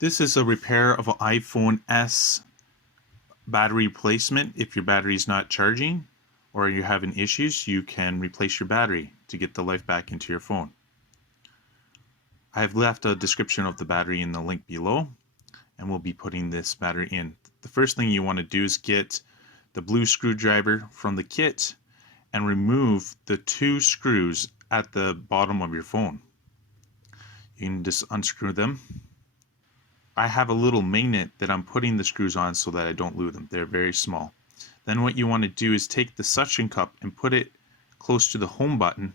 This is a repair of an iPhone S battery replacement. If your battery is not charging or you're having issues, you can replace your battery to get the life back into your phone. I have left a description of the battery in the link below, and we'll be putting this battery in. The first thing you want to do is get the blue screwdriver from the kit and remove the 2 screws at the bottom of your phone. You can just unscrew them. I have a little magnet that I'm putting the screws on so that I don't lose them. They're very small. Then what you want to do is take the suction cup and put it close to the home button,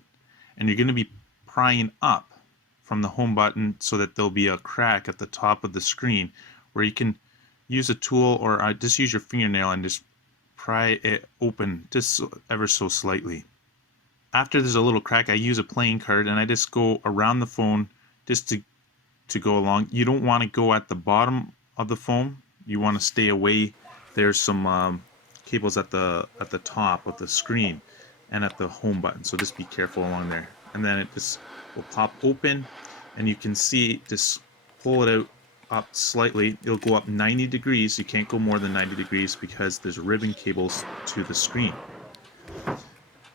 and you're going to be prying up from the home button so that there'll be a crack at the top of the screen where you can use a tool or just use your fingernail and just pry it open just ever so slightly. After there's a little crack, I use a playing card and I just go around the phone just to go along. You don't want to go at the bottom of the phone. You want to stay away. There's some cables at the top of the screen and at the home button, so just be careful along there. And then it just will pop open, and you can see, just pull it out up slightly. It'll go up 90 degrees. You can't go more than 90 degrees because there's ribbon cables to the screen.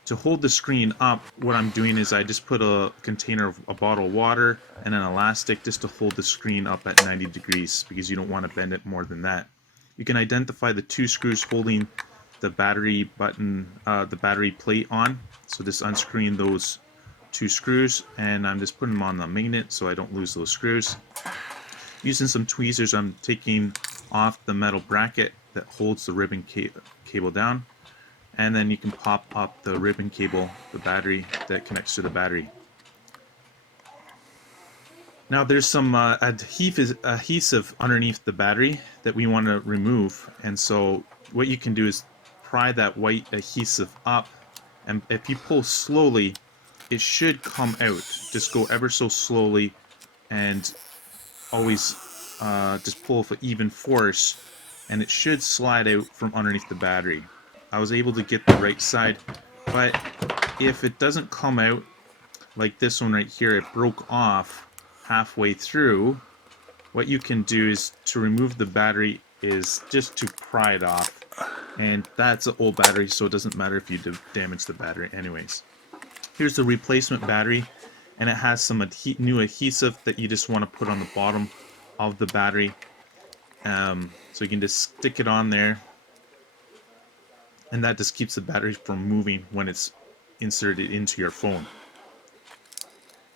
To hold the screen up, what I'm doing is I just put a container of a bottle of water and an elastic just to hold the screen up at 90 degrees because you don't want to bend it more than that. You can identify the 2 screws holding the battery button, the battery plate on. So just unscrewing those 2 screws, and I'm just putting them on the magnet so I don't lose those screws. Using some tweezers, I'm taking off the metal bracket that holds the ribbon cable down. And then you can pop up the ribbon cable, the battery that connects to the battery. Now there's some adhesive underneath the battery that we want to remove, and so what you can do is pry that white adhesive up, and if you pull slowly, it should come out. Just go ever so slowly, and always just pull with even force, and it should slide out from underneath the battery. I was able to get the right side, but if it doesn't come out, like this one right here, it broke off halfway through, what you can do is to remove the battery is just to pry it off, and that's an old battery, so it doesn't matter if you damage the battery anyways. Here's the replacement battery, and it has some new adhesive that you just want to put on the bottom of the battery, so you can just stick it on there, and that just keeps the battery from moving when it's inserted into your phone.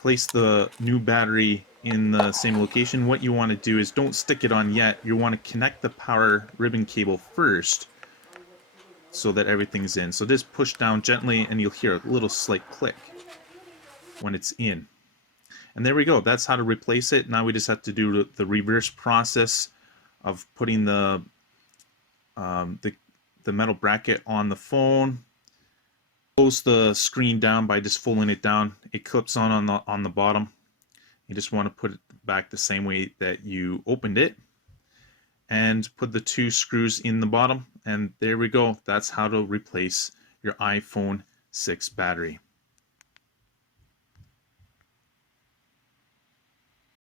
Place the new battery in the same location. What you want to do is don't stick it on yet. You want to connect the power ribbon cable first so that everything's in. So just push down gently and you'll hear a little slight click when it's in. And there we go. That's how to replace it. Now we just have to do the reverse process of putting the metal bracket on the phone. Close the screen down by just folding it down. It clips on the bottom. You just want to put it back the same way that you opened it, and put the 2 screws in the bottom, and there we go. That's how to replace your iPhone 6 battery.